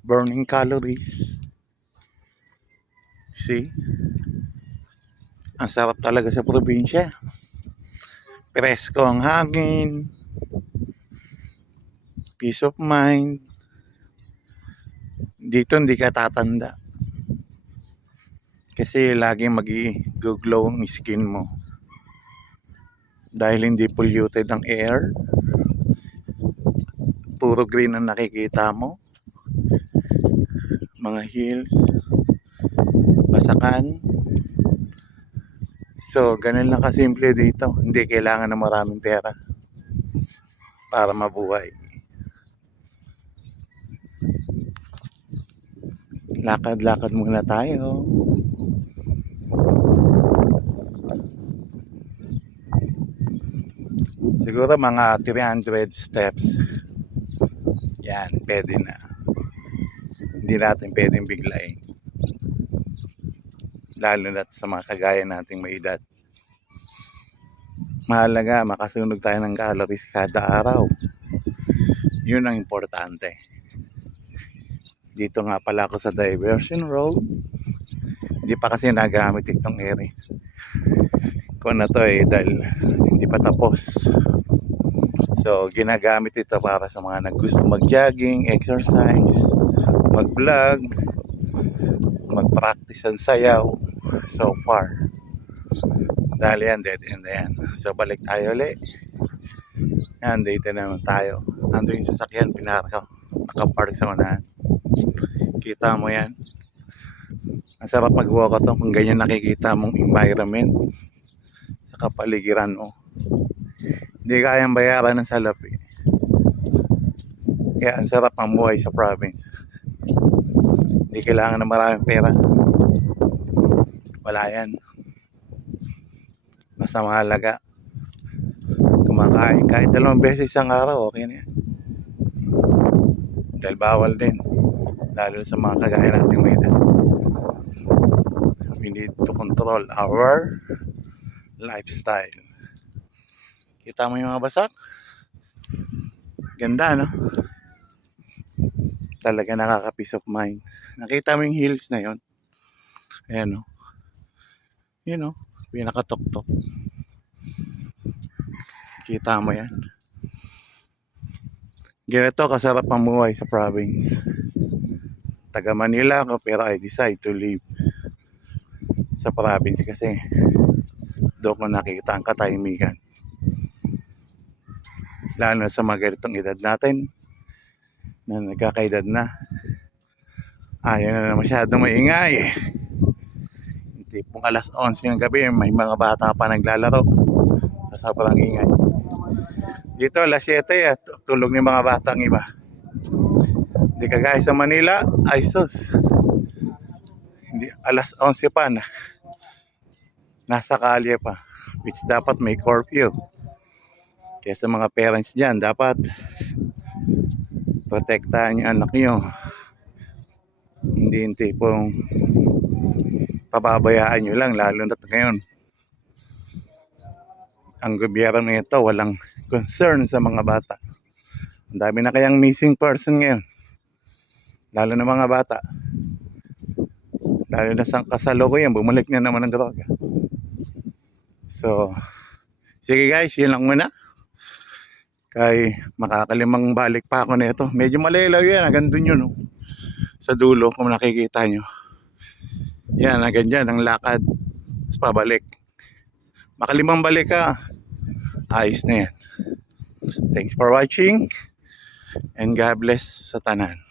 burning calories. See? Ang sarap talaga sa probinsya. Presko ang hangin, peace of mind. Dito hindi ka tatanda. Kasi laging mag-i-glow ang skin mo. Dahil hindi polluted ang air. Puro green ang nakikita mo. Mga hills, basakan. So, ganun lang kasimple dito. Hindi kailangan ng maraming pera para mabuhay. Lakad-lakad muna tayo. Siguro mga 300 steps. Yan, pwede na. Hindi natin pwedeng biglayin. Lalo na sa mga kagaya nating may edad. Mahalaga, makasunog tayo ng calories kada araw. Yun ang importante. Dito nga pala ako sa Diversion Road. Hindi pa kasi nagamit itong area. Kung na to dahil hindi pa tapos. So, ginagamit ito para sa mga naggusto mag-jogging, exercise, mag-vlog, mag-practice ng sayaw. So far. Dahil yan, dead end na yan. So, balik tayo ulit. Yan, dito naman tayo. Ando yung sasakyan, pinarka. Nakapark sa unahan. Kita mo yan. Ang sarap mag-walk ito kung ganyan nakikita mong environment sa kapaligiran mo. Hindi kayang bayaran ng salapi. Kaya ang sarap ang buhay sa province. Hindi kailangan ng maraming pera. Wala yan. Basta mahalaga. Kumakain kahit 2 beses isang araw, okay na yan. Dahil bawal din. Lalo sa mga kagaya nating may edad. We need to control our lifestyle. Kita mo yung mga basak? Ganda, no? Talaga nakaka-peace of mind. Nakita mo yung hills na yon. Ayan, no? Yun, no? Pinakatok-tok. Kita mo yan. Ganito kasarap ang buhay sa province. Taga Manila ako pero I decide to live sa province kasi doon ko nakikita ang katahimikan. Lalo sa mga ganitong edad natin na nagkakaedad na. Ayaw na masyadong maingay. Tipong alas 11 ng gabi may mga bata pa naglalaro sa sobrang ingay. Dito alas 7 at tulog ng mga batang iba. Hindi kagaya sa Manila, ay sus. Hindi, alas 11 pa na. Nasa kalye pa. Which dapat may curfew. Kaya sa mga parents dyan, dapat protektahan yung anak nyo. Hindi yung tipong pababayaan nyo lang, lalo na ngayon. Ang gobyerno nito walang concern sa mga bata. Ang dami na kayang missing person ngayon. Lalo na mga bata. Lalo na sa kasalukuyan, bumalik na naman ang droga. So, sige guys, yun lang muna. Kay makakalimang balik pa ako nito. Medyo malalaw yan, hanggang dun yun. No? Sa dulo, kung nakikita nyo. Yan, hanggang dyan, ang lakad. Tapos pabalik. Makalimang balik ka, ayos na yan. Thanks for watching. And God bless sa tanan.